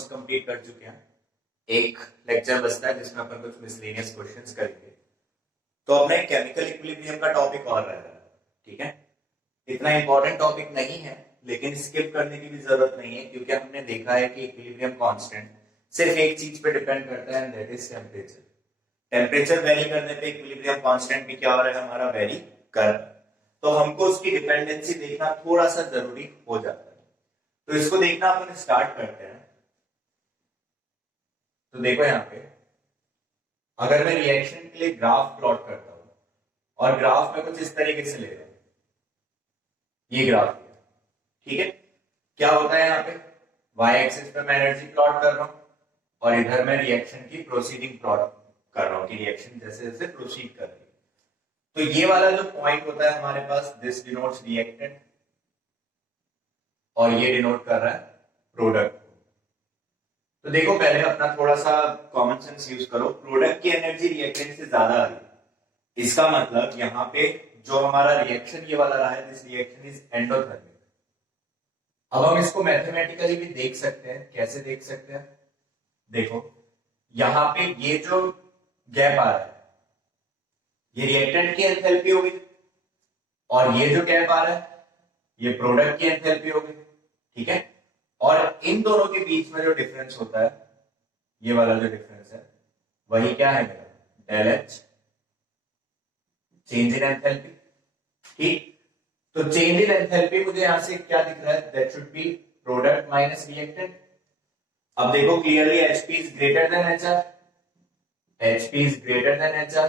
Almost complete कर चुके हैं। एक लेक्चर बचता है जिसमें अपन कुछ मिसलेनियस क्वेश्चंस करेंगे। तो अपने केमिकल इक्विलिब्रियम का टॉपिक और रह रहा है, ठीक है। इतना इंपॉर्टेंट टॉपिक नहीं है, लेकिन स्किप करने की भी जरूरत नहीं है, क्योंकि हमने देखा है कि इक्विलिब्रियम कांस्टेंट सिर्फ एक चीज पे डिपेंड करता है, that is temperature. Temperature vary करने पे इक्विलिब्रियम कांस्टेंट भी क्या हो रहा है, हमारा वेरी कर रहा है। तो हमको उसकी डिपेंडेंसी देखना थोड़ा सा जरूरी हो जाता है। तो इसको देखना अपन स्टार्ट करते हैं। तो देखो यहाँ पे, अगर मैं रिएक्शन के लिए ग्राफ प्लॉट करता हूं और ग्राफ में कुछ इस तरीके से ले रहा हूं, ये ग्राफ है, ठीक है। क्या होता है यहाँ पे, वाई एक्सिस पे मैं एनर्जी प्लॉट कर रहा हूं और इधर मैं रिएक्शन की प्रोसीडिंग प्लॉट कर रहा हूं कि रिएक्शन जैसे जैसे प्रोसीड कर रही है। तो ये वाला जो पॉइंट होता है हमारे पास, दिस डिनोट्स रिएक्टेंट और ये डिनोट कर रहा है प्रोडक्ट। तो देखो पहले अपना थोड़ा सा कॉमन सेंस यूज करो। प्रोडक्ट की एनर्जी रिएक्टेंट से ज्यादा आ रही है, इसका मतलब यहाँ पे जो हमारा रिएक्शन ये वाला रहा है, दिस रिएक्शन इज एंडोथर्मिक। अब हम इसको मैथमेटिकली भी देख सकते हैं। कैसे देख सकते हैं, देखो यहाँ पे ये जो गैप आ रहा है ये रिएक्टेंट की एंथैल्पी होगी, और ये जो गैप आ रहा है ये प्रोडक्ट की एंथैल्पी होगी, ठीक है। और इन दोनों के बीच में जो डिफरेंस होता है, ये वाला जो डिफरेंस है, वही क्या है मेरा, del H, change in enthalpy, ठीक। तो चेंज इन एंथैल्पी मुझे यहां से क्या दिख रहा है, that should be product minus reactant. अब देखो clearly HP is greater than HR, HP is greater than HR,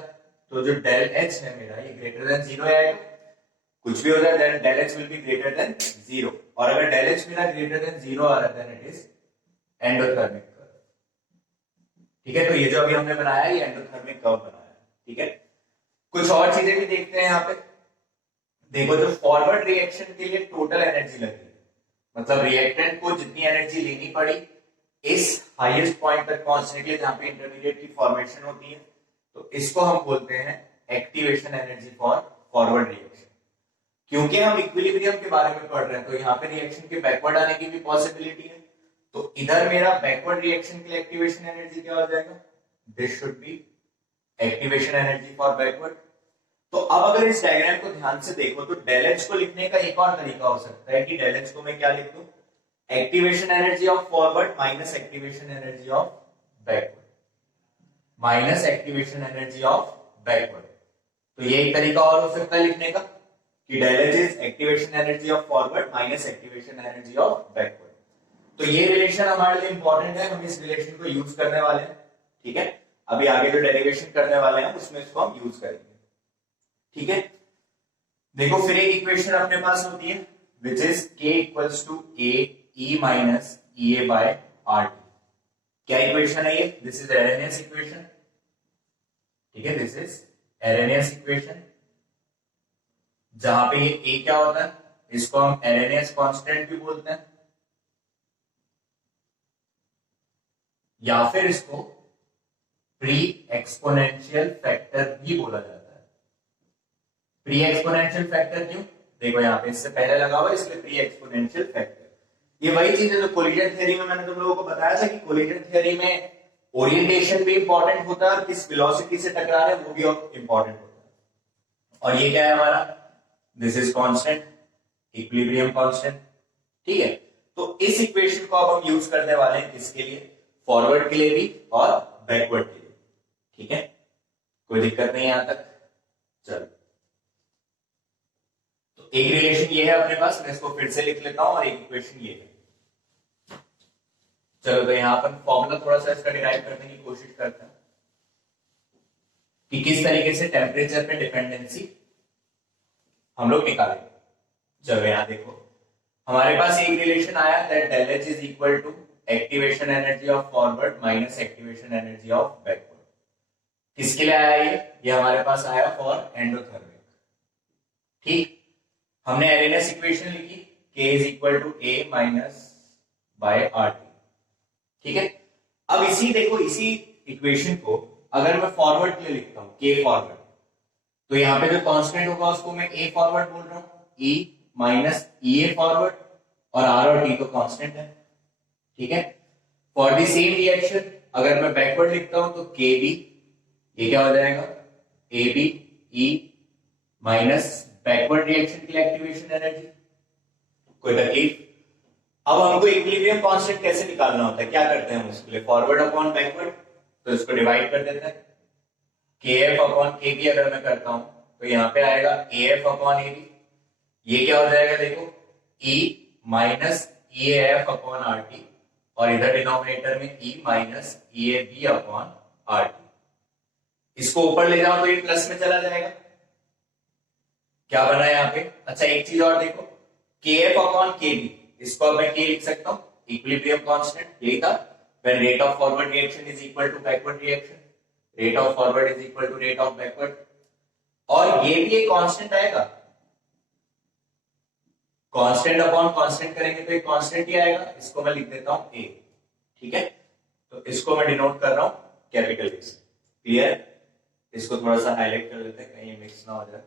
तो जो डेल एच है मेरा ये ग्रेटर देन जीरो आएगा। कुछ भी हो जाए then del H will be greater than zero, और अगर डेल एच मेरा ग्रेटर देन जीरो आ रहा है then it is endothermic curve, ठीक है। तो ये जो अभी हमने बनाया ये एंडोथर्मिक कर्व बनाया है, ठीक है। कुछ और चीजें भी देखते हैं यहाँ पे। देखो जो फॉरवर्ड रिएक्शन के लिए टोटल एनर्जी लगी, मतलब रिएक्टेंट को जितनी एनर्जी लेनी पड़ी इस हाईएस्ट पॉइंट तक पहुंचने के लिए जहां पे इंटरमीडिएट की फॉर्मेशन होती है, तो इसको हम बोलते हैं activation energy for forward reaction. क्योंकि हम इक्विलिब्रियम के बारे में पढ़ रहे हैं, तो यहाँ पे रिएक्शन के बैकवर्ड आने की भी पॉसिबिलिटी है। तो इधर मेरा बैकवर्ड रिएक्शन के लिए एक्टिवेशन एनर्जी क्या हो जाएगा, this should be activation energy for backward. तो अब अगर इस डायग्राम को ध्यान से देखो तो डेल एच को लिखने का एक और तरीका हो सकता है कि डेल एच को मैं क्या लिख दूं, activation energy of forward minus activation energy of backward, minus activation energy of backward. तो ये एक तरीका और हो सकता है लिखने का कि del H is activation energy of forward minus activation energy of backward. तो ये रिलेशन हमारे लिए इंपॉर्टेंट है, हम इस रिलेशन को यूज करने वाले हैं, ठीक है। अभी आगे जो डेरिवेशन करने वाले हैं उसमें इसको हम यूज करेंगे, ठीक है। देखो फिर एक इक्वेशन अपने पास होती है which is k equals to a e minus EA by RT। क्या इक्वेशन है ये, दिस इज एरेनियस इक्वेशन, ठीक है। दिस इज एरेनियस इक्वेशन, जहां पे ये a क्या होता है, इसको हम एरेनियस कांस्टेंट भी बोलते हैं, या फिर इसको प्री एक्सपोनेंशियल फैक्टर भी बोला जाता है। प्री एक्सपोनेंशियल फैक्टर क्यों, देखो यहाँ पे इससे पहले लगा हुआ इसलिए प्री एक्सपोनेंशियल फैक्टर। ये वही चीज है जो कोलिजन थ्योरी में मैंने तुम लोगों को बताया था कि कोलिजन थ्योरी में ओरिएंटेशन भी इंपॉर्टेंट होता है और किस वेलोसिटी से टकरा रहे हैं वो भी इंपॉर्टेंट होता है। और ये क्या है हमारा, this is constant, equilibrium constant, ठीक है। तो इस इक्वेशन को अब हम यूज करने वाले हैं किसके लिए, फॉरवर्ड के लिए भी और बैकवर्ड के लिए, ठीक है। कोई दिक्कत नहीं यहां तक, चलो। तो एक रिलेशन ये है अपने पास, मैं इसको फिर से लिख लेता हूं, और एक इक्वेशन ये है। चलो तो यहां पर फॉर्मूला थोड़ा सा इसका डिराइव करने की कोशिश करते हैं कि किस तरीके से टेम्परेचर पे डिपेंडेंसी हम लोग निकालेंगे। चलो यहां देखो हमारे पास एक रिलेशन आया that del H is equal to activation energy of forward minus activation energy of backward. किसके लिए आया ये हमारे पास आया फॉर एंडोथर्मिक, ठीक। हमने एरेनियस इक्वेशन लिखी k is equal to a minus by RT, ठीक है। अब इसी इक्वेशन को अगर मैं फॉरवर्ड के लिए लिखता हूं k फॉरवर्ड, तो यहां पे जो कांस्टेंट होगा उसको मैं a फॉरवर्ड बोल रहा हूं, e माइनस EA फॉरवर्ड, और R और T तो कांस्टेंट है, ठीक है। फॉर द सेम रिएक्शन अगर मैं बैकवर्ड लिखता हूं तो के बी, ये क्या हो जाएगा A B E minus backward reaction के लिए एक्टिवेशन एनर्जी। कोई तकलीफ? अब हमको इक्विलिब्रियम कांस्टेंट कैसे निकालना होता है, क्या करते हैं हम उसके लिए, फॉरवर्ड अपॉन बैकवर्ड, तो इसको डिवाइड कर देते हैं। के एफ अपॉन के बी अगर मैं करता हूं तो यहां पे आएगा A F upon A B, ये क्या हो जाएगा देखो E minus E F upon R T, और इधर डिनोमिनेटर में E minus E A B upon R T. इसको ऊपर ले जाओ तो ये प्लस में चला जाएगा। क्या बना है यहाँ पे? अच्छा एक चीज और देखो, के एफ अपॉन के बी, इसको अब मैं के लिख सकता हूं, इक्विलिब्रियम कांस्टेंट, यही था when rate of forward reaction is equal to backward reaction, rate of forward is equal to rate of backward, और ये भी एक कांस्टेंट आएगा, कांस्टेंट अपॉन कांस्टेंट करेंगे तो एक कांस्टेंट ही आएगा, इसको मैं लिख देता हूं ए, ठीक है, तो इसको मैं डिनोट कर रहा हूं कैपिटल ए से। क्लियर? इसको थोड़ा सा हाईलाइट कर देते हैं कहीं मिक्स ना हो जाए।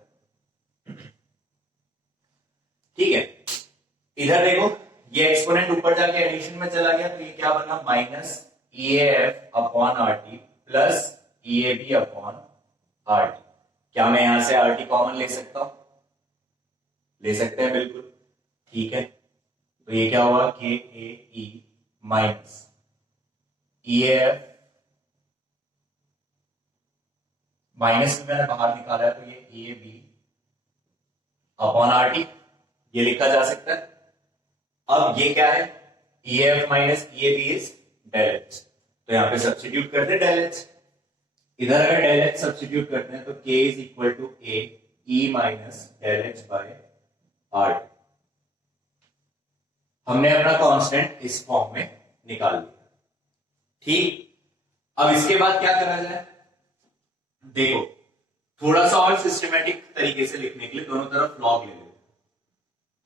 ठीक है, इधर देखो ये एक्सपोनेंट ऊपर जाके एडिशन में चला गया, तो ये क्या बना minus E F upon R T plus E A B upon R T. क्या मैं यहां से आर टी कॉमन ले सकता हूं? ले सकते हैं बिल्कुल, ठीक है, तो ये क्या हुआ के A E minus E F, minus में मैंने बाहर निकाला है तो ये E A B upon R T, ये लिखा जा सकता है। अब ये क्या है, E F minus E A B is del H, तो यहां पे सब्स्टिट्यूट करते डेल एच, इधर अगर डेल एच सब्स्टिट्यूट करते हैं तो K is equal to A E minus del H by R T. हमने अपना कांस्टेंट इस फॉर्म में निकाल लिया। ठीक, अब इसके बाद क्या करा जाए, देखो थोड़ा सा और सिस्टमेटिक तरीके से लिखने के लिए दोनों तरफ लॉग ले लो,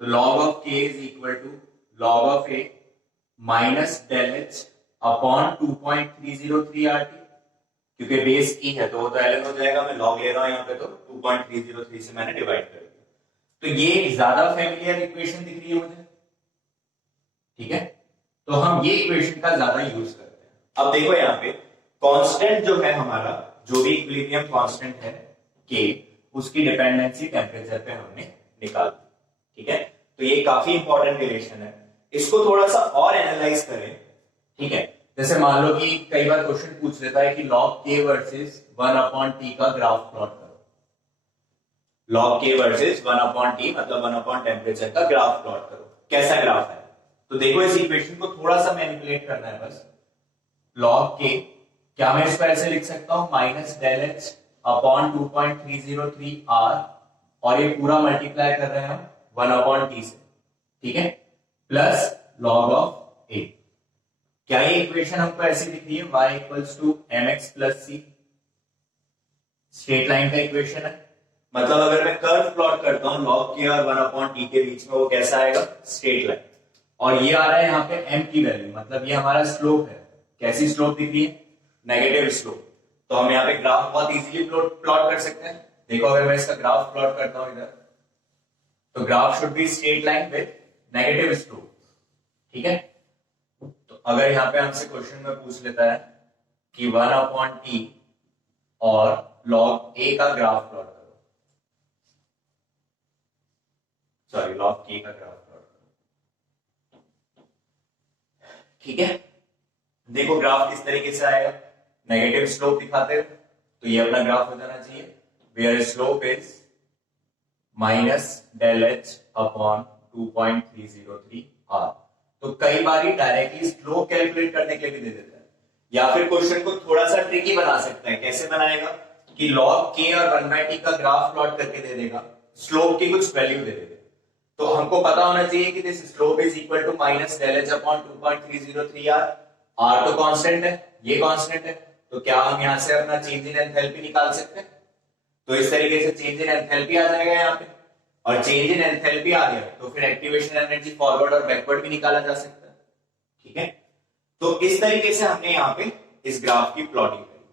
तो log of K is equal to log of A minus del H upon 2.303 R T, क्योंकि बेस ई है तो वो तो एल हो जाएगा, मैं लॉग ले रहा हूं यहाँ पे, तो 2.303 से मैंने डिवाइड कर दिया, तो ये ज्यादा फेमिलियर इक्वेशन दिख रही है मुझे, ठीक है, तो हम ये इक्वेशन का ज्यादा यूज करते हैं। अब देखो यहाँ पे कांस्टेंट जो है हमारा, जो भी इक्विलिब्रियम कांस्टेंट है के, उसकी डिपेंडेंसी टेम्परेचर पे हमने निकाल दी, ठीक है, तो ये काफी इंपॉर्टेंट रिलेशन है, इसको थोड़ा सा और एनालाइज करें। ठीक है, जैसे मान लो कि कई बार क्वेश्चन पूछ लेता है कि लॉग के वर्सेस 1 अपॉन टी का ग्राफ प्लॉट करो, लॉग के वर्सेस 1 अपॉन टी मतलब 1 अपॉन टेम्परेचर का ग्राफ प्लॉट करो, कैसा ग्राफ है? तो देखो इस इक्वेशन को थोड़ा सा मैनिपुलेट करना है बस, लॉग के, क्या मैं इसको ऐसे लिख सकता हूं minus del H upon 2.303 R, और ये पूरा मल्टीप्लाई कर रहे हैं हम 1 अपॉन टी से, ठीक है, प्लस लॉग ऑफ ए। क्या ये इक्वेशन हमको ऐसी दिख रही है, y equals to M X plus C, straight line का इक्वेशन है, मतलब अगर मैं कर्व प्लॉट करता हूं लॉग के और 1 अपॉन टी के बीच में, वो कैसा आएगा, स्ट्रेट लाइन, और ये आ रहा है यहाँ पे m की वैल्यू, मतलब ये हमारा स्लोप है, कैसी स्लोप दिख रही है, नेगेटिव स्लोप, तो हम यहाँ पे ग्राफ बहुत इजीली प्लॉट कर सकते हैं। देखो अगर मैं इसका ग्राफ प्लॉट करता हूं इधर, तो graph should be straight line with negative slope, ठीक है, तो अगर यहाँ पे हमसे क्वेश्चन में पूछ लेता है कि 1 अपॉन टी और लॉग ए का ग्राफ प्लॉट करो, सॉरी लॉग के का ग्राफ प्लॉट करो, ठीक है, देखो ग्राफ किस तरीके से आएगा, नेगेटिव स्लोप दिखाते हैं, तो ये अपना ग्राफ हो जाना चाहिए, where slope is minus del H upon 2.303 R. तो कई बार डायरेक्टली स्लोप कैलकुलेट करने के लिए भी दे देता है, या फिर क्वेश्चन को थोड़ा सा ट्रिकी बना सकता है, कैसे बनाएगा कि लॉग के और 1/t का ग्राफ प्लॉट करके दे देगा, स्लोप की कुछ वैल्यू दे देगा, तो हमको पता होना चाहिए कि this slope is equal to minus del H upon 2.303 R, R तो कांस्टेंट है, ये कांस्टेंट है, तो क्या हम यहां से अपना चेंज इन एंथैल्पी निकाल सकते हैं? तो इस तरीके से चेंज इन एंथैल्पी आ जाएगा यहाँ पे, और चेंज इन एंथैल्पी आ गया तो फिर एक्टिवेशन एनर्जी फॉरवर्ड और बैकवर्ड भी निकाला जा सकता है, ठीक है, तो इस तरीके से हमने यहाँ पे इस ग्राफ की प्लॉटिंग करी।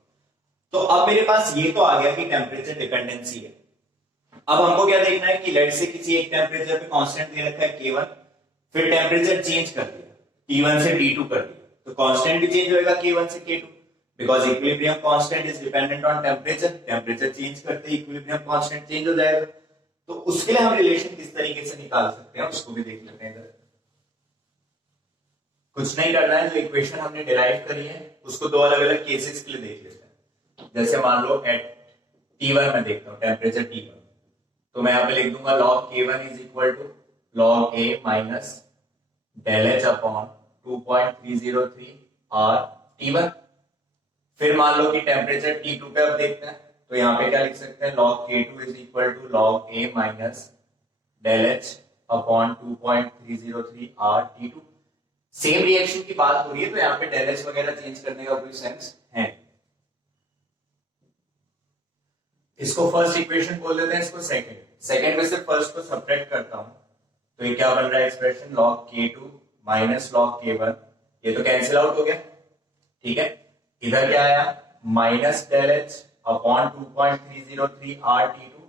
तो अब मेरे पास ये तो आ गया कि टेम्परेचर डिपेंडेंसी है, अब हमको क्या देखना है कि लेट से किसी एक टेम्परेचर पे कांस्टेंट दे रखा है K1, फिर टेम्परेचर चेंज कर दिया T1 से T2 कर दिया, तो कांस्टेंट भी चेंज होएगा K1 से K2 because equilibrium constant is dependent on temperature, temperature change करते ही इक्विलिब्रियम कांस्टेंट चेंज हो जाएगा। तो उसके लिए हम रिलेशन किस तरीके से निकाल सकते हैं उसको भी देख लेते हैं इधर। कुछ नहीं करना है, जो इक्वेशन हमने डिराइव करी है उसको दो अलग अलग केसेस के लिए देख लेते हैं। जैसे मान लो एट T1 में देखता हूं टेम्परेचर T1, तो मैं यहां पे लिख दूंगा log K1 is equal to log A minus del H upon 2.303 R T1। फिर मान लो कि टेम्परेचर T2 पे अब देखते हैं, तो यहाँ पे क्या लिख सकते हैं log K2 is equal to log A minus del H upon 2.303 R T2। Same reaction की बात हो रही है तो यहाँ पे डेल H वगैरह चेंज करने का कोई सेंस है। इसको फर्स्ट इक्वेशन बोल देते हैं, इसको सेकंड में से फर्स्ट को सब्ट्रैक्ट करता हूं तो ये क्या बन रहा है expression log K2 minus log K1, ये तो कैंसिल आउट हो गया, ठीक है। इधर क्या आया minus del H upon 2.303 R T2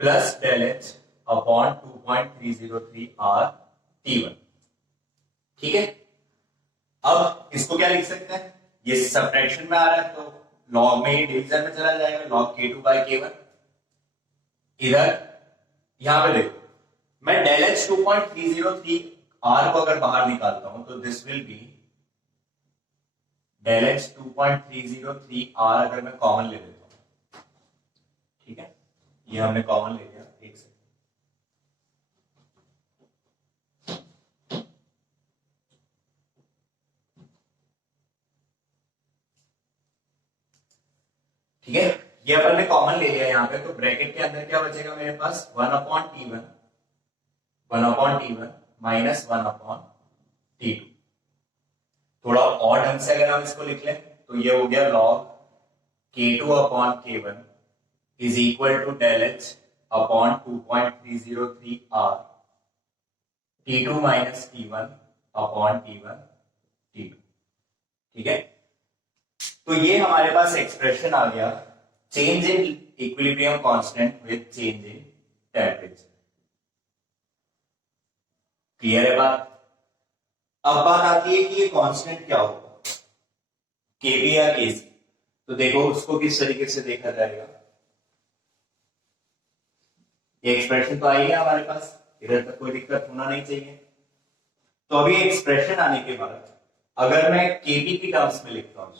plus del H upon 2.303 R T1, ठीक है। अब इसको क्या लिख सकते हैं, ये सब्ट्रैक्शन में आ रहा है तो log में ही डिवीजन में चला जाएगा log K2 by K1। इधर यहां पे देखो मैं डेल H 2.303 R को अगर बाहर निकालता हूं तो this will be del H 2.303 R अगर मैं कॉमन ले लेता हूं, ठीक है, ये हमने कॉमन ले लिया, एक सेकंड। ठीक है, ये अपन ने कॉमन ले लिया यहाँ पे, तो ब्रैकेट के अंदर क्या बचेगा मेरे पास 1/T1 माइनस 1/T2। थोड़ा और ढंग से अगर हम इसको लिख लें तो ये हो गया log K2 upon K1 is equal to del H upon 2.303 R T2 minus T1 upon T1 T2, ठीक है। तो ये हमारे पास एक्सप्रेशन आ गया change in equilibrium constant with change in temperature. Clear है बात। अब बात आती है कि ये कांस्टेंट क्या होगा, केबी या केसी। तो देखो उसको किस तरीके से देखा जाएगा, ये एक्सप्रेशन तो आई है हमारे पास, इधर तक कोई दिक्कत होना नहीं चाहिए। तो अभी एक्सप्रेशन आने के बाद अगर मैं केबी की टर्म्स में लिखता हूं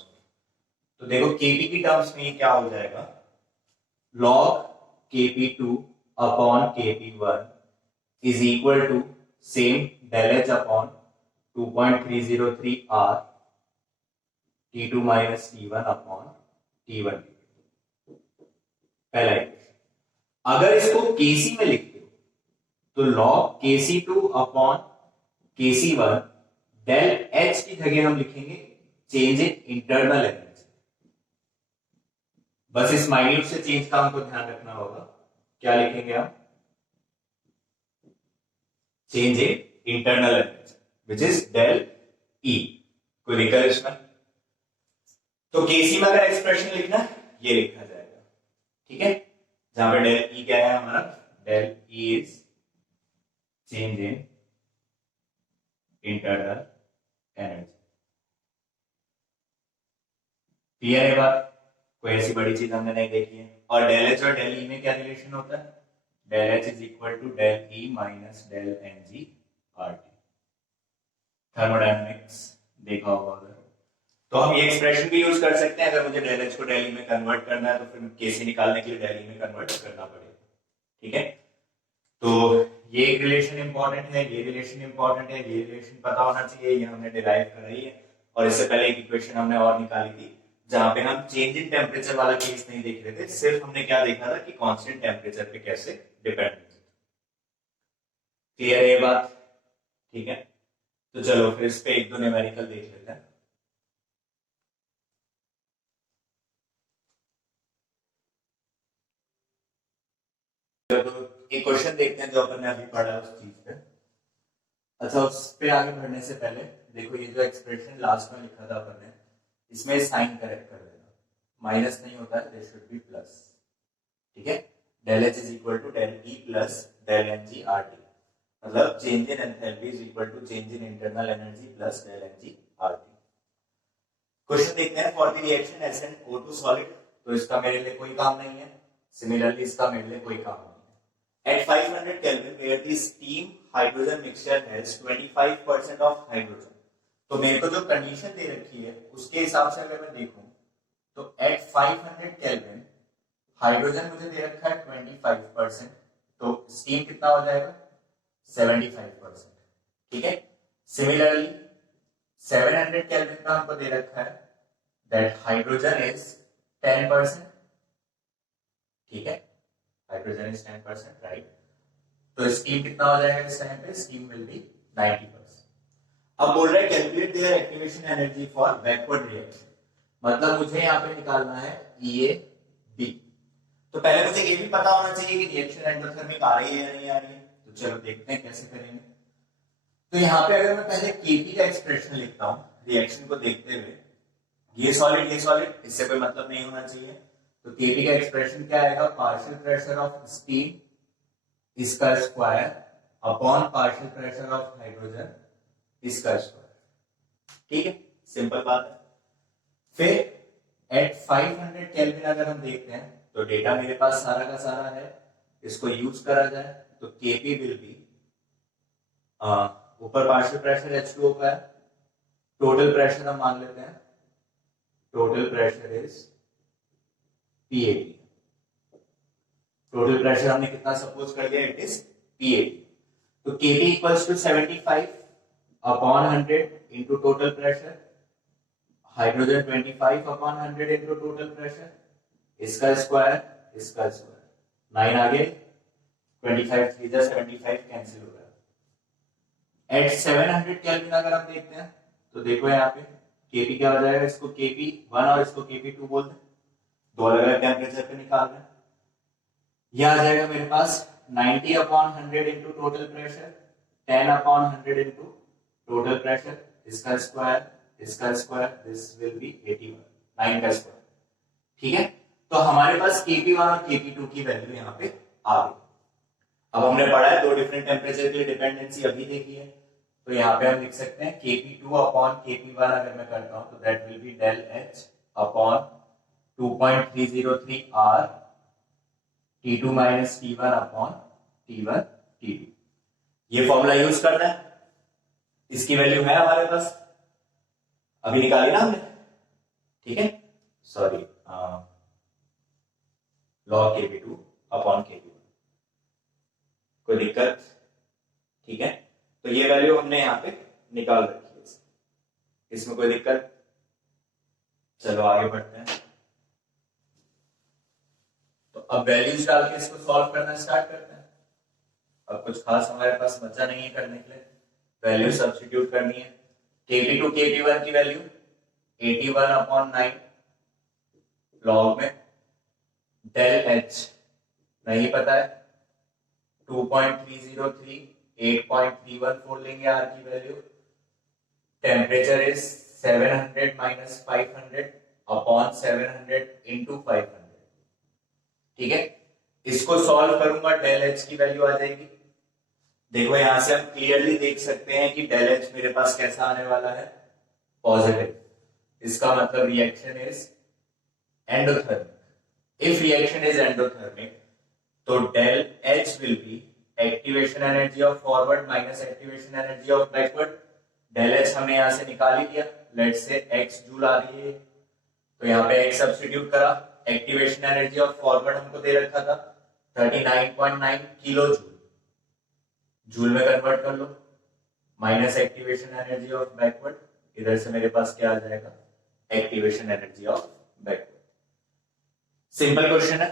तो देखो केपी की टर्म्स में ये क्या हो जाएगा log kp2 upon kp1 is equal to same del H upon 2.303 R T2 minus T1 upon T1। पहला इक्वेशन। अगर इसको Kc में लिखते हो तो log Kc2 upon Kc1 del H की जगह हम लिखेंगे चेंज इन इंटरनल एनर्जी। बस इस माइन्यूट से चेंज का हमको ध्यान रखना होगा, क्या लिखेंगे हम change in internal energy which is del E। कोई दिक्कत इसमें, तो केसी में अगर एक्सप्रेशन लिखना ये लिखा जाएगा, ठीक है, जहां पे डेल E क्या है हमारा, del E is change in internal energy. Clear है बात, कोई ऐसी बड़ी चीज हमने नहीं देखी है। और डेल H और डेल E में क्या रिलेशन होता है, del H is equal to del E minus del Ng RT। Thermodynamics देखा होगा उधर। तो हम ये एक्सप्रेशन भी यूज कर सकते हैं, अगर मुझे डेल H को डेल E में कन्वर्ट करना है तो फिर केसी निकालने के लिए डेल E में कन्वर्ट करना पड़ेगा, ठीक है। तो ये एक रिलेशन इंपॉर्टेंट है, ये रिलेशन इंपॉर्टेंट है, ये रिलेशन पता होना चाहिए, ये हमने डिराइव कराई है। और इससे पहले एक इक्वेशन हमने और निकाली थी जहां पे हम चेंज इन टेम्परेचर वाला केस नहीं देख रहे थे, सिर्फ हमने क्या देखा था कि कांस्टेंट टेम्परेचर पे कैसे डिपेंड है। क्लियर है ये बात, ठीक है। तो चलो फिर इस पे एक दो न्यूमेरिकल देख लेते हैं। तो एक क्वेश्चन देखते हैं जो अपन ने अभी पढ़ा उस चीज पे। अच्छा, उस पे आगे बढ़ने से पहले देखो ये जो एक्सप्रेशन लास्ट में लिखा था अपन ने, इसमें साइन करेक्ट कर देना, माइनस नहीं होता है, देयर शुड बी प्लस, ठीक है। Del H is equal to del E plus del Ng RT, मतलब change in enthalpy is equal to change in internal energy plus del Ng RT। Question देखते हैं, for the reaction SnO2 solid, तो इसका मेरे लिए कोई काम नहीं है, सिमिलरली इसका मेरे लिए कोई काम नहीं है। At 500 kelvin where the steam hydrogen mixture has 25% of hydrogen, तो मेरे को जो कंडीशन दे रखी है उसके हिसाब से अगर मैं देखूं तो एट 500 केल्विन हाइड्रोजन मुझे दे रखा है 25%, तो स्टीम कितना हो जाएगा 75%, ठीक है। सिमिलरली 700 केल्विन का हमको दे रखा है दैट हाइड्रोजन इज 10%, ठीक है, हाइड्रोजन इज 10%, राइट। तो स्टीम कितना हो जाएगा इस टाइम पे, स्टीम विल बी 90%। अब बोल रहे हैं calculate their activation energy for backward reaction, मतलब मुझे यहाँ पे निकालना है EAB। तो पहले मुझे ये भी पता होना चाहिए कि रिएक्शन एंडोथर्मिक आ रही है या नहीं आ रही है, तो चलो देखते हैं कैसे करेंगे। तो यहाँ पे अगर मैं पहले Kp का एक्सप्रेशन लिखता हूँ रिएक्शन को देखते हुए, ये सॉलिड, इससे कोई मतलब नहीं होना चाहिए, तो Kp का एक्सप्रेशन क्या आएगा, पार्शियल प्रेशर ऑफ स्टीम इसका square upon partial pressure of hydrogen इसका स्क्वायर, ठीक है, सिंपल बात है। फिर एट 500 केल्विन अगर हम देखते हैं तो डेटा मेरे पास सारा का सारा है, इसको यूज करा जाए तो Kp विल बी, ऊपर पार्शियल प्रेशर H2O का है, टोटल प्रेशर हम मान लेते हैं, total pressure is P80, total pressure हमने कितना सपोज कर लिया, इट इज P80, तो Kp equals to 75 upon 100 into total pressure, hydrogen 25 upon 100 into total pressure, इसका स्क्वायर 9 आ गए, 25 3 जा 75 कैंसिल हो गया। एट 700 केल्विन अगर हम देखते हैं तो देखो यहाँ पे Kp क्या हो जाएगा, इसको Kp1 और इसको Kp2 बोलते हैं, दो अलग अलग टेम्परेचर पे निकाल रहे हैं। यह आ जाएगा मेरे पास 90 upon 100 into total pressure, 10 upon 100 into total pressure, इसका स्क्वायर, दिस विल बी 81, 9 का स्क्वायर, ठीक है। तो हमारे पास Kp1 और Kp2 की वैल्यू यहाँ पे आ गई। अब हमने पढ़ा है दो डिफरेंट टेम्परेचर की डिपेंडेंसी अभी देखी है, तो यहाँ पे हम लिख सकते हैं Kp2 अपॉन Kp1 अगर मैं करता हूं तो that will be del H upon 2.303 R T2 minus T1 upon T1 T2, ये फॉर्मूला यूज करना है, इसकी वैल्यू है हमारे पास, अभी निकाली ना हमने, ठीक है, sorry, log Kp2 upon Kp1, कोई दिक्कत, ठीक है। तो ये वैल्यू हमने यहाँ पे निकाल रखी है, इसमें कोई दिक्कत, चलो आगे बढ़ते हैं। तो अब वैल्यूज डाल के इसको सॉल्व करना स्टार्ट करते हैं। अब कुछ खास हमारे पास बचा नहीं है करने के लिए, वैल्यू सब्स्टिट्यूट करनी है। Kp2 Kp1 की वैल्यू 81 अपॉन 9 लॉग में डेल H नहीं पता है, 2.303 8.314 लेंगे R की value, temperature is 700 minus 500 upon 700 into 500, ठीक है। इसको सॉल्व करूंगा, डेल H की वैल्यू आ जाएगी, देखो यहां से हम क्लियरली देख सकते हैं कि डेल H मेरे पास कैसा आने वाला है, पॉजिटिव, इसका मतलब reaction is endothermic. If reaction is endothermic तो del H will be activation energy of forward minus activation energy of backward. Del H हमने यहां से निकाल ही दिया, लेट्स से x जूल आ रही है, तो यहाँ पे x सब्स्टिट्यूट करा, एक्टिवेशन एनर्जी ऑफ फॉरवर्ड हमको दे रखा था 39.9 किलो जूल, जूल में कन्वर्ट कर लो, minus activation energy of backward, इधर से मेरे पास क्या आ जाएगा, activation energy of backward. Simple question है,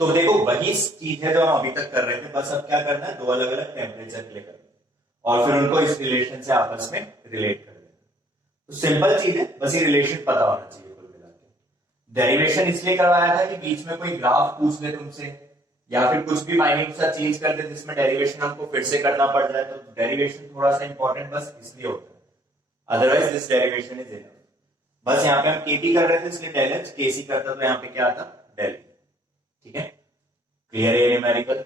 तो देखो वही चीज है जो हम अभी तक कर रहे थे, बस अब क्या करना है, दो अलग अलग टेम्परेचर के लिए करना और फिर उनको इस रिलेशन से आपस में रिलेट कर देना। तो सिंपल चीज है, बस ये रिलेशन पता होना चाहिए कुल मिला के। डेरिवेशन इसलिए करवाया था कि बीच में कोई ग्राफ पूछ ले तुमसे या फिर कुछ भी माइन्यूट सा चेंज कर दे जिसमें डेरिवेशन हमको फिर से करना पड़ जाए, तो डेरिवेशन थोड़ा सा इंपॉर्टेंट बस इसलिए होता है, otherwise this derivation is enough. बस यहाँ पे हम Kp कर रहे थे इसलिए डेल H, Kc करता तो यहाँ पे क्या आता, डेल, ठीक है, क्लियर है न्यूमेरिकल।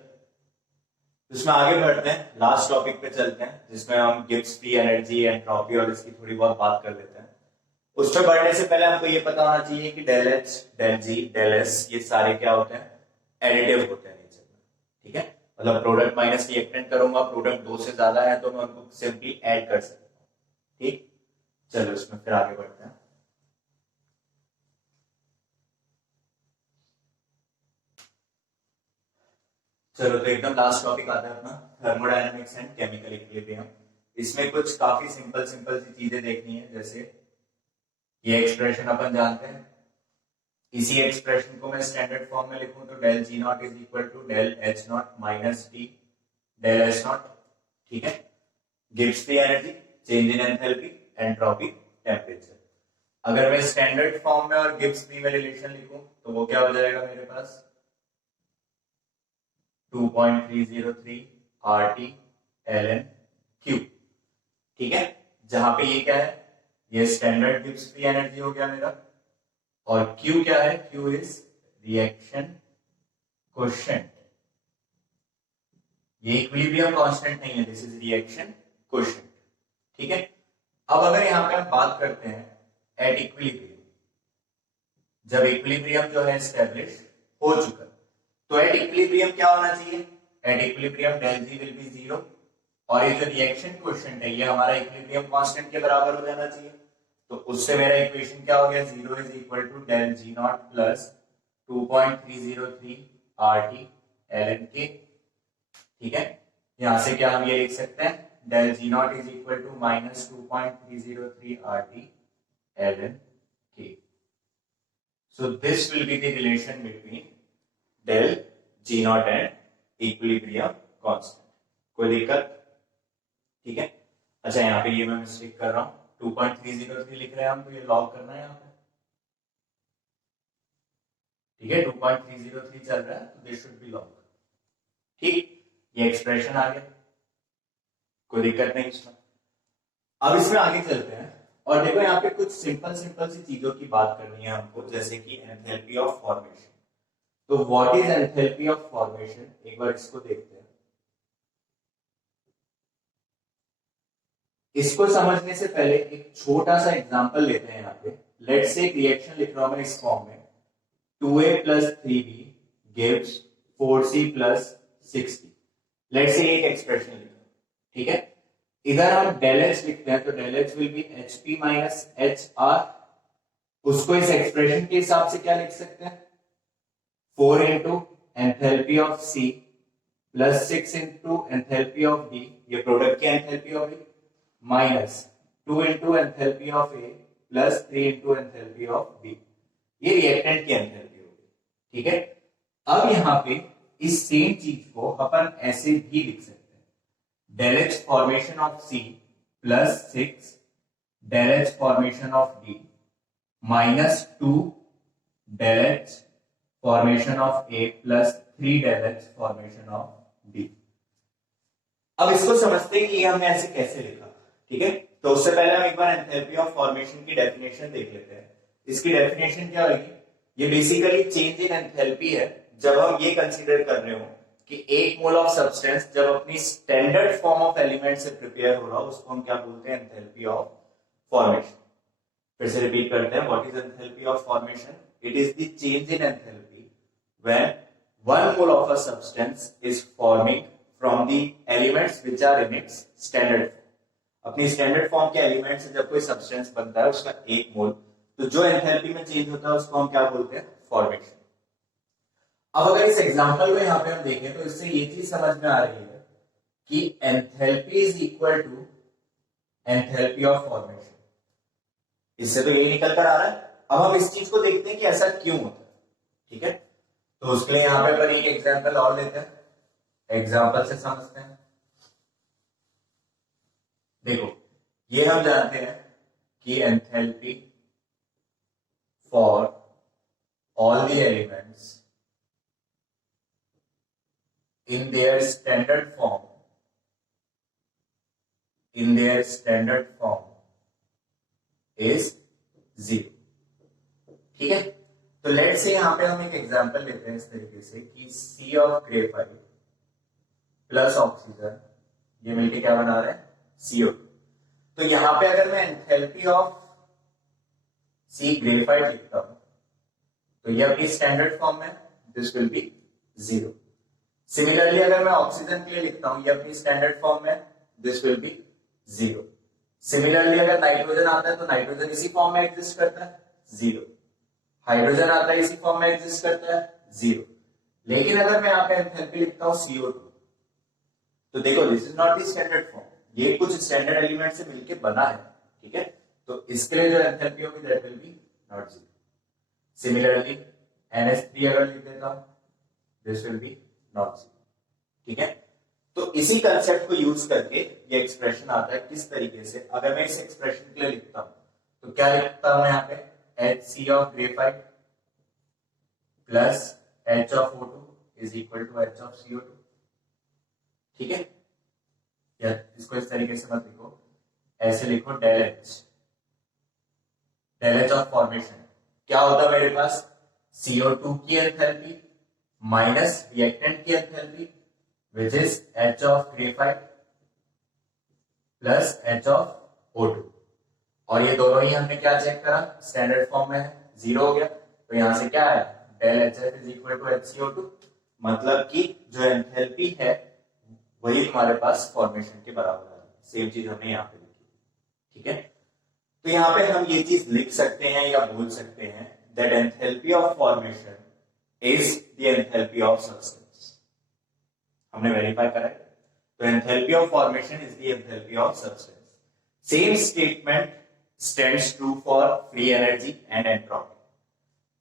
इसमें आगे बढ़ते हैं, लास्ट टॉपिक पे चलते हैं जिसमें हम गिब्स फ्री एनर्जी, एंट्रोपी और इसकी थोड़ी बहुत बात कर लेते हैं। उस पर बढ़ने से पहले हमको ये पता होना चाहिए कि डेल एच, डेल जी, डेल एस ये सारे क्या होते हैं, एडिटिव होते हैं नेचर में, ठीक है। मतलब प्रोडक्ट माइनस रिएक्टेंट करूंगा, प्रोडक्ट 2 से ज्यादा है तो मैं उनको सिंपली ऐड कर सकता हूँ, ठीक। चलो इसमें फिर आगे बढ़ते हैं। चलो तो एकदम लास्ट टॉपिक आता है अपना थर्मोडायनेमिक्स एंड केमिकल इक्विलिब्रियम। इसमें कुछ काफी सिंपल सिंपल सी चीजें देखनी है, जैसे ये एक्सप्रेशन अपन जानते हैं, इसी एक्सप्रेशन को मैं स्टैंडर्ड फॉर्म में लिखूं तो del G naught is equal to del H naught minus T del H naught, ठीक है। Gibbs free energy, change in enthalpy, entropy, temperature. अगर मैं स्टैंडर्ड फॉर्म में और गिब्स फ्री में रिलेशन लिखूं तो वो क्या हो जाएगा मेरे पास 2.303 RT ln Q, ठीक है। जहां पे ये क्या है, ये स्टैंडर्ड गिब्स फ्री एनर्जी हो गया मेरा, और Q क्या है, Q इज रिएक्शन कोएफिशिएंट। ये इक्विलिब्रियम कांस्टेंट नहीं है, दिस इज रिएक्शन कोएफिशिएंट, ठीक है। अब अगर यहां पे हम बात करते हैं एट इक्विलिब्रियम, जब इक्विलिब्रियम जो है एस्टेब्लिश हो चुका, तो एट इक्विलिब्रियम क्या होना चाहिए, at equilibrium del G will be 0, और ये जो रिएक्शन कोएफिशिएंट है ये हमारा इक्विलिब्रियम कांस्टेंट के बराबर हो जाना चाहिए। तो उससे मेरा इक्वेशन क्या हो गया, 0 is equal to del G naught plus 2.303 RT ln K, ठीक है। यहां से क्या हम ये लिख सकते हैं, del G naught is equal to minus 2.303 RT ln K। So this will be the relation between del G naught and equilibrium constant। कोई दिक्कत, ठीक है। अच्छा यहाँ पे ये मैं मिस्टेक कर रहा हूं, 2.303 लिख रहे हैं हम, तो ये लॉग करना है यहाँ पे, ठीक है। 2.303 चल रहा है तो दिस शुड बी लॉग, ठीक। ये एक्सप्रेशन आ गया, कोई दिक्कत नहीं इसमें। अब इसमें आगे चलते हैं और देखो यहाँ पे कुछ सिंपल सिंपल सी चीजों की बात करनी है हमको, जैसे कि एंथैल्पी ऑफ फॉर्मेशन। तो what is enthalpy of formation, एक बार इसको देखते हैं। इसको समझने से पहले एक छोटा सा एग्जांपल लेते हैं यहाँ पे। लेट्स से एक रिएक्शन लिख रहा हूं मैं इस फॉर्म में, 2a plus 3b gives 4c plus 6d। Let's say एक एक्सप्रेशन लिखा, ठीक है। इधर हम डेल एच लिखते हैं तो del H will be hp minus hr। उसको इस एक्सप्रेशन के हिसाब से क्या लिख सकते हैं, 4 into enthalpy of C plus 6 into enthalpy of D, ये प्रोडक्ट की एंथैल्पी होगी, minus 2 into enthalpy of A plus 3 into enthalpy of B, ये रिएक्टेंट की एंथैल्पी होगी, ठीक है। अब यहां पे इस सेम चीज को अपन ऐसे भी लिख सकते हैं, del H formation of C plus 6 del H formation of D minus 2 del H formation of A plus 3 del H formation of D। अब इसको समझते हैं कि हमने ऐसे कैसे लिखा, ठीक है। तो उससे पहले हम एक बार एंथैल्पी ऑफ फॉर्मेशन की डेफिनेशन देख लेते हैं। इसकी डेफिनेशन क्या होगी, ये बेसिकली चेंज इन एंथैल्पी है जब हम ये कंसीडर कर रहे हो कि एक मोल ऑफ सब्सटेंस जब अपनी स्टैंडर्ड फॉर्म ऑफ एलिमेंट से प्रिपेयर हो रहा हो, उसको हम क्या बोलते हैं, एंथैल्पी ऑफ फॉर्मेशन। फिर से रिपीट करते हैं, what is enthalpy of formation, it is the change in enthalpy when one mole of a substance is forming from the elements which are in its standard form। अपनी standard form के element से जब कोई substance बनता है उसका एक मोल, तो जो एंथैल्पी में चेंज होता है उसको हम क्या बोलते हैं, फॉर्मेशन। अब अगर इस एग्जांपल को यहां पे हम देखें तो इससे ये चीज समझ में आ रही है कि enthalpy is equal to enthalpy of formation. इससे तो यही निकल कर आ रहा है। अब हम इस चीज को देखते हैं कि ऐसा क्यों होता है, ठीक है। तो उसके लिए यहां पे अपन एक एग्जांपल और लेते हैं, एग्जांपल से समझते हैं। देखो ये हम जानते हैं कि enthalpy for all the elements in their standard form is 0, ठीक है। तो लेट्स से यहां पे हम एक एग्जांपल लेते हैं इस तरीके से कि C of graphite plus oxygen ये मिलके क्या बना रहा है, CO। तो यहां पे अगर मैं एंथैल्पी ऑफ सी ग्रेफाइट लिखता हूं तो ये अपनी स्टैंडर्ड फॉर्म में, दिस विल बी 0। सिमिलरली अगर मैं ऑक्सीजन के लिए लिखता हूं ये अपनी स्टैंडर्ड फॉर्म में, दिस विल बी 0। सिमिलरली अगर नाइट्रोजन आता है तो नाइट्रोजन इसी फॉर्म में एग्जिस्ट करता है, 0। हाइड्रोजन आता है इसी फॉर्म में एग्जिस्ट करता है, 0। लेकिन अगर मैं यहाँ पे एंथैल्पी लिखता हूं CO2 तो देखो this is not the standard form, ये कुछ स्टैंडर्ड एलिमेंट से मिलके बना है, ठीक है। तो इसके लिए जो एंथैल्पी होगी that will B not 0। Similarly NH3 अगर लिख देता हूं दिस विल बी नॉट 0, ठीक है। तो इसी कंसेप्ट को यूज करके ये एक्सप्रेशन आता है किस तरीके से। अगर मैं इस एक्सप्रेशन के लिए लिखता हूं तो क्या लिखता हूं यहाँ पे, HC of graphite plus H of O2 is equal to H of CO2, ठीक है। या इसको इस तरीके से मत लिखो, ऐसे लिखो डेल एच ऑफ फॉर्मेशन। क्या होता मेरे पास, CO2 की एंथैल्पी माइनस रिएक्टेंट की enthalpy which is H of graphite plus H of O2, और ये दोनों ही हमने क्या चेक करा, स्टैंडर्ड फॉर्म में है, 0 हो गया। तो यहां से क्या आया, del HF is equal to HCO2, मतलब कि जो एंथैल्पी है वही हमारे पास फॉर्मेशन के बराबर है। सेम चीज हमने यहाँ पे लिखी, ठीक है। तो यहाँ पे हम ये चीज लिख सकते हैं या बोल सकते हैं that enthalpy of formation is the enthalpy of substance. हमने वेरीफाई करा है, तो enthalpy of formation is the enthalpy of substance. Same statement stands true for free energy and entropy.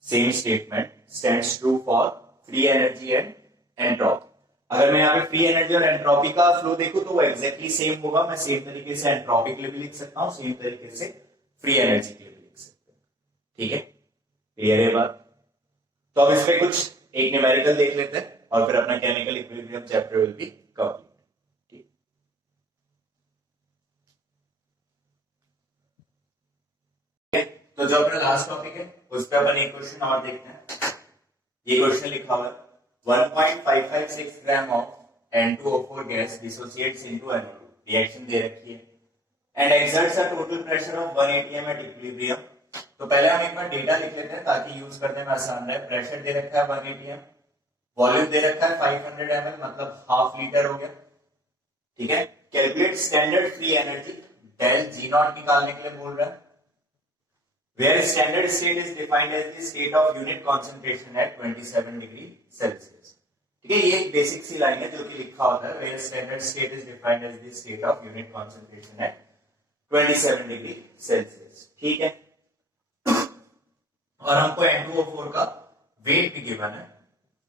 Same statement stands true for free energy and entropy. अगर मैं यहाँ पे free energy और entropy का फ्लो देखूं तो वो एग्जैक्टली सेम होगा। मैं सेम तरीके से एंट्रोपी के लिए भी लिख सकता हूँ, सेम तरीके से फ्री एनर्जी के लिए भी लिख सकते हैं, ठीक है। क्लियर है बात। तो अब इस पे कुछ एक न्यूमेरिकल देख लेते हैं और फिर अपना chemical equilibrium chapter will be complete, ठीक है। तो जो अपना लास्ट टॉपिक है उस पर अपन एक क्वेश्चन और देखते हैं। ये क्वेश्चन लिखा हुआ है 1.556 gram of N2O4 gas dissociates into NO2, reaction दे रखी है, and exerts a total pressure of 1 atm at equilibrium. तो पहले हम एक बार डेटा लिख लेते हैं ताकि यूज करने में आसान रहे। प्रेशर दे रखा है 1 atm, वॉल्यूम दे रखा है 500 ml मतलब हाफ लीटर हो गया, ठीक है। Calculate standard free energy, del G naught निकालने के लिए बोल रहा है, where standard state is defined as the state of unit concentration at 27 degree Celsius, ठीक है। ये एक बेसिक सी लाइन है जो कि लिखा होता है, where standard state is defined as the state of unit concentration at 27 degree Celsius, ठीक है। और हमको N2O4 का वेट भी गिवन है,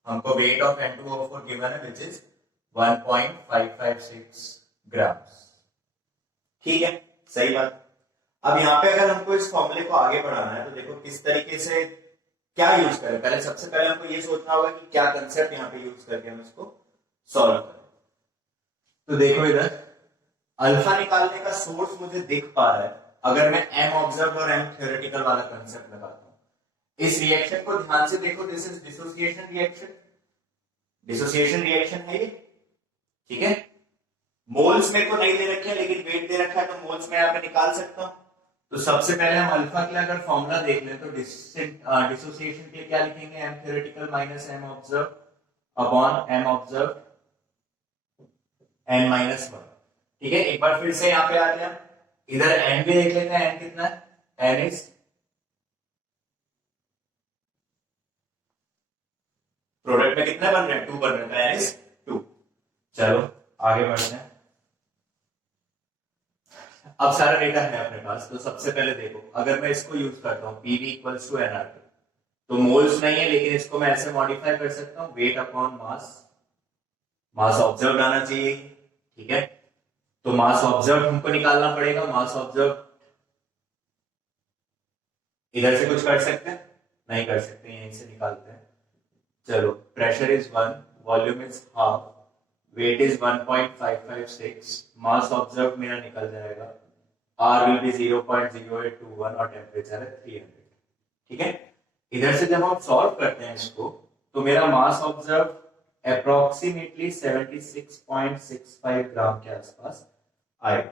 हमको वेट ऑफ N2O4 गिवन है विच इज 1.556 ग्राम्स, ठीक है, सही बात। अब यहाँ पे अगर हमको इस फॉर्मूले को आगे बढ़ाना है तो देखो किस तरीके से क्या यूज करें। पहले सबसे पहले हमको ये सोचना होगा कि क्या कंसेप्ट यहाँ पे यूज करके हम इसको सॉल्व करें। तो देखो इधर अल्फा निकालने का सोर्स मुझे दिख पा रहा है अगर मैं M ऑब्जर्व और M थ्योरेटिकल वाला कंसेप्ट लगाता हूं। इस रिएक्शन को ध्यान से देखो, this is dissociation reaction, dissociation reaction है ये, ठीक है। मोल्स मेरे को नहीं दे रखे लेकिन वेट दे रखा है तो मोल्स में यहाँ पे निकाल सकता हूं। तो सबसे पहले हम अल्फा के लिए अगर फॉर्मूला देख लें तो डिसोसिएशन के लिए क्या लिखेंगे, M theoretical minus M observe upon M observe N minus 1, ठीक है। एक बार फिर से यहाँ पे आते हैं, इधर N भी देख लेते हैं, N कितना है, N इज प्रोडक्ट में कितने बन रहे हैं, 2 बन रहे हैं, N इज 2। चलो आगे बढ़ते हैं। अब सारा डेटा है अपने पास, तो सबसे पहले देखो अगर मैं इसको यूज करता हूं PV इक्वल्स टू nRT, तो मोल्स नहीं है लेकिन इसको मैं ऐसे मॉडिफाई कर सकता हूं, वेट अपॉन मास, मास ऑब्जर्व आना चाहिए, ठीक है। तो मास ऑब्जर्व हमको निकालना पड़ेगा, मास ऑब्जर्व इधर से कुछ कर सकते हैं, नहीं कर सकते, यहीं से निकालते हैं। चलो pressure is 1, volume is half, weight is 1.556, mass observe मेरा निकल जाएगा, R will be 0.0821 और टेम्परेचर है 300, ठीक है। इधर से जब हम सॉल्व करते हैं इसको तो मेरा मास ऑब्जर्व अप्रोक्सीमेटली 76.65 ग्राम के आसपास आएगा।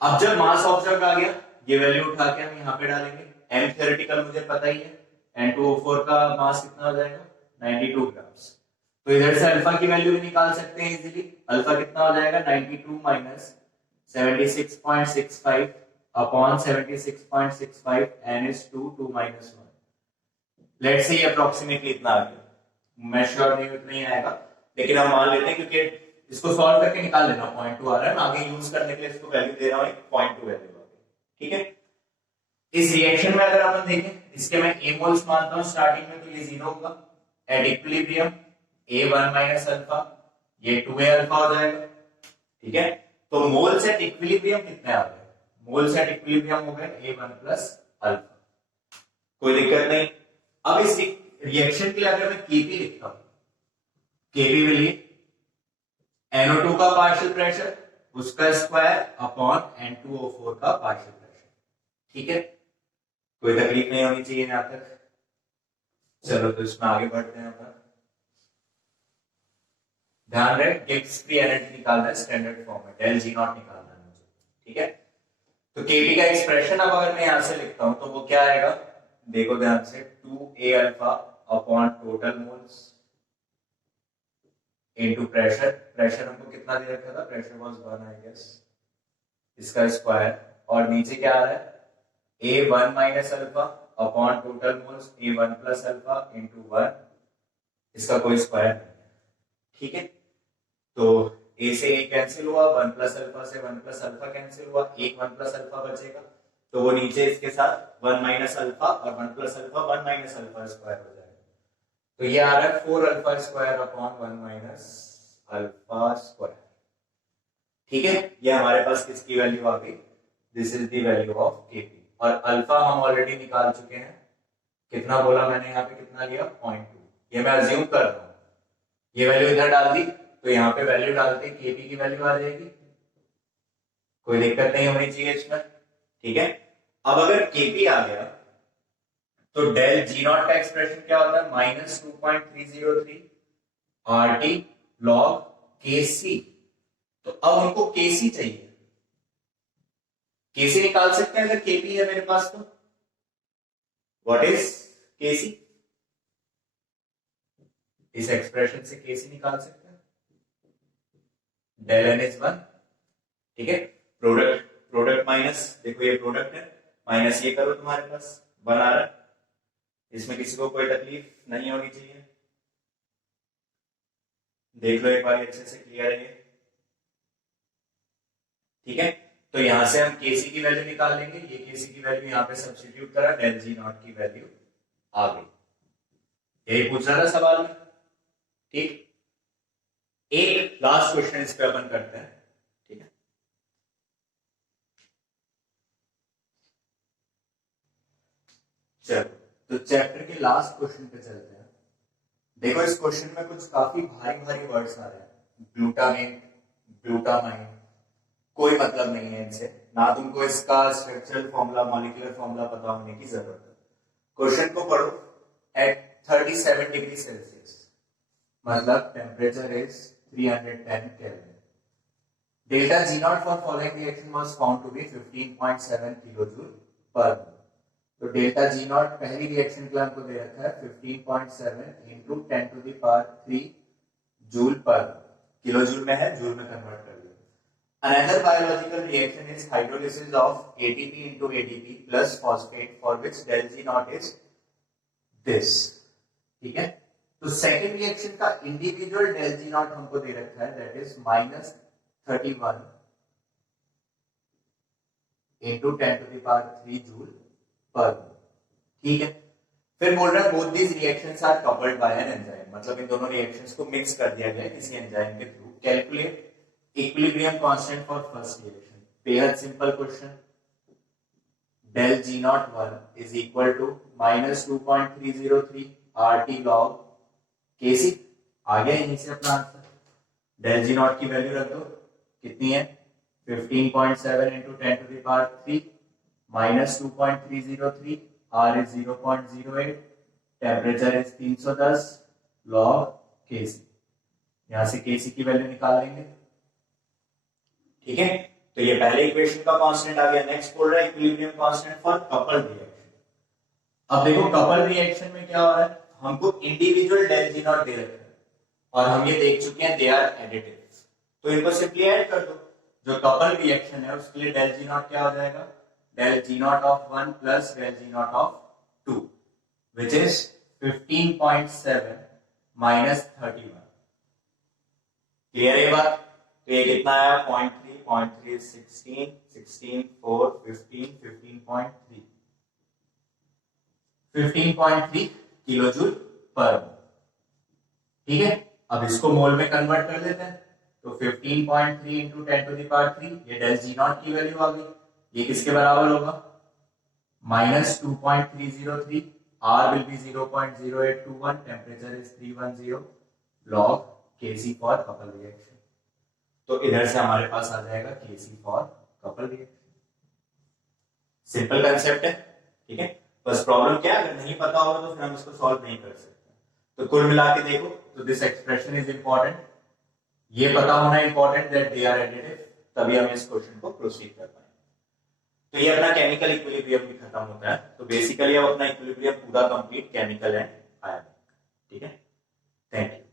अब जब मास ऑब्जर्व आ गया ये वैल्यू उठा के हम यहाँ पे डालेंगे, M थ्योरेटिकल मुझे पता ही है, N2O4 का मास कितना हो जाएगा 92 ग्राम्स। तो इधर से अल्फा की वैल्यू भी निकाल सकते हैं इजीली। अल्फा कितना हो जाएगा 92 minus 76.65 upon 76.65 n is 2 2 minus 1। Let's say approximately इतना आ गया, मैं श्योर नहीं उतना ही आएगा, लेकिन हम मान लेते हैं क्योंकि इसको सॉल्व करके निकाल लेना 0.2 आ रहा है, आगे यूज करने के लिए इसको वैल्यू दे रहा हूं 0.2 वैल्यू। ठीक है, इस रिएक्शन में अगर अपन देखें, इसके मैं A मोल्स मानता हूं स्टार्टिंग में, तो ये 0 होगा। At equilibrium A1 minus alpha, ये 2A अल्फा हो जाएगा। ठीक है, तो मोल्स एट इक्विलिब्रियम कितने आ गए, मोल्स एट इक्विलिब्रियम हो गए A1 प्लस अल्फा, कोई दिक्कत नहीं। अब इस रिएक्शन के लिए अगर मैं Kp लिखता हूं, Kp विल NO2 का पार्शियल प्रेशर उसका स्क्वायर अपॉन N2O4 का पार्शियल प्रेशर। ठीक है, कोई तकलीफ नहीं होनी चाहिए यहां तक। चलो तो इसमें आगे बढ़ते हैं अपन। ध्यान रहे गिब्स फ्री एनर्जी निकालना है स्टैंडर्ड फॉर्म में, डेल जी नॉट निकालना है मुझे। ठीक है, तो Kp का एक्सप्रेशन अब अगर मैं यहां से लिखता हूं तो वो क्या आएगा, देखो ध्यान से, 2A alpha upon total moles into pressure. Pressure हमको कितना दे रखा था, प्रेशर वाज 1 आई गेस, इसका स्क्वायर, और नीचे क्या आ रहा है A1 minus alpha upon total moles A1 plus alpha into 1, इसका कोई स्क्वायर नहीं है। ठीक है, तो A से A कैंसिल हुआ, 1 प्लस अल्फा से 1 प्लस अल्फा कैंसिल हुआ, एक 1 प्लस अल्फा बचेगा, तो वो नीचे इसके साथ 1 माइनस अल्फा और 1 plus alpha 1 minus alpha square हो जाएगा, तो ये आ रहा है 4 alpha square upon 1 minus alpha square. ठीक है, ये हमारे पास किसकी वैल्यू आ गई, this is the value of Kp, और अल्फा हम ऑलरेडी निकाल चुके हैं, कितना बोला मैंने यहाँ पे, कितना लिया 0.2, ये मैं अज्यूम कर रहा हूं, ये वैल्यू इधर डाल दी तो यहाँ पे वैल्यू डालते Kp की वैल्यू आ जाएगी, कोई दिक्कत नहीं होनी चाहिए इसमें। ठीक है, अब अगर Kp आ गया तो डेल जी नॉट का एक्सप्रेशन क्या होता है, माइनस 2.303 RT log Kc। तो अब हमको Kc चाहिए, Kc निकाल सकते हैं अगर Kp है मेरे पास तो, व्हाट इज Kc, इस एक्सप्रेशन से Kc निकाल सकते हैं, डेल n इज 1। ठीक है, प्रोडक्ट माइनस, देखो ये प्रोडक्ट है, माइनस ये करो तुम्हारे पास 1 आ रहा है, इसमें किसी को कोई तकलीफ नहीं होनी चाहिए, देख लो एक बार अच्छे से, क्लियर है ये। ठीक है, तो यहां से हम Kc की वैल्यू निकाल लेंगे, ये Kc की वैल्यू यहां पे सब्स्टिट्यूट करा, डेल जी नॉट की वैल्यू आ गई, यही पूछ रहा था सवाल में। ठीक, एक लास्ट क्वेश्चन इस पे अपन करते हैं। ठीक है, चलो तो चैप्टर के लास्ट क्वेश्चन पे चलते हैं। देखो इस क्वेश्चन में कुछ काफी भारी भारी वर्ड्स आ रहे हैं, ग्लूटामेट, ग्लूटामाइन, कोई मतलब नहीं है इनसे, ना तुमको इसका स्ट्रक्चरल फॉर्मूला, मॉलिक्यूलर फॉर्मूला पता होने की जरूरत है। क्वेश्चन को पढ़ो, एट 37 डिग्री सेल्सियस, मतलब temperature is 310 kelvin, delta G naught for following reaction was found to be 15.7 kilojoule per mole. तो डेल्टा जी नॉट पहली रिएक्शन के लिए हमको दे रखा है 15.7 into 10 to the power 3 joule per, kilojoule में है, जूल में कन्वर्ट कर लिया। Another biological reaction is hydrolysis of ATP into ADP plus phosphate, for which del G naught is this। ठीक है, तो सेकेंड रिएक्शन का इंडिविजुअल डेल जी नॉट हमको दे रखा है, that is minus 31 into 10 to the power 3 joule per. ठीक है, फिर बोल रहा है both these reactions are coupled by an enzyme, मतलब इन दोनों रिएक्शंस को मिक्स कर दिया गया किसी एंजाइम के थ्रू। Calculate equilibrium constant for first reaction, बेहद simple question, del G naught 1 is equal to minus 2.303 RT log Kc, आ गया यहीं से अपना आंसर। del G naught की वैल्यू रख दो, कितनी है 15.7 into 10 to the power 3 minus 2.303, R is 0.08, temperature is 310 log Kc, यहां से Kc की वैल्यू निकाल लेंगे। ठीक है, तो ये पहले इक्वेशन का कांस्टेंट आ गया। नेक्स्ट बोल रहा है equilibrium constant for coupled reaction, अब देखो कपल रिएक्शन में क्या हो रहा है, हमको इंडिविजुअल डेल जी नॉट दे रखा है और हम ये देख चुके हैं दे आर एडिटिव, तो इनको सिंपली ऐड कर दो। जो कपल रिएक्शन है उसके लिए डेल जी नॉट क्या हो जाएगा, del G naught of 1 plus del G naught of 2 which is 15.7 minus 31। Clear है बात? तो ये कितना आया, 0.3 16 16 4 15 15.3 15.3 किलो जूल पर मोल। ठीक है, अब इसको मोल में कन्वर्ट कर देते हैं, तो 15.3 इंटू 10 टू द पावर 3, ये डेल जी नॉट की वैल्यू आ गई। ये किसके बराबर होगा, minus 2.303, R will be 0.0821, temperature is 310 log Kc for couple reaction। तो इधर से हमारे पास आ जाएगा Kc for couple reaction। Simple concept है, ठीक है। बस प्रॉब्लम क्या है, अगर नहीं पता होगा तो फिर हम इसको सॉल्व नहीं कर सकते। तो कुल मिला के देखो, तो दिस एक्सप्रेशन इज इंपॉर्टेंट, ये पता होना important that they are additive, तभी हम इस क्वेश्चन को प्रोसीड कर पाएंगे। तो ये अपना केमिकल इक्विलिब्रियम भी खत्म होता है। तो बेसिकली अब अपना इक्विलिब्रियम पूरा कंप्लीट केमिकल एंड आयन, ठीक है। Thank you.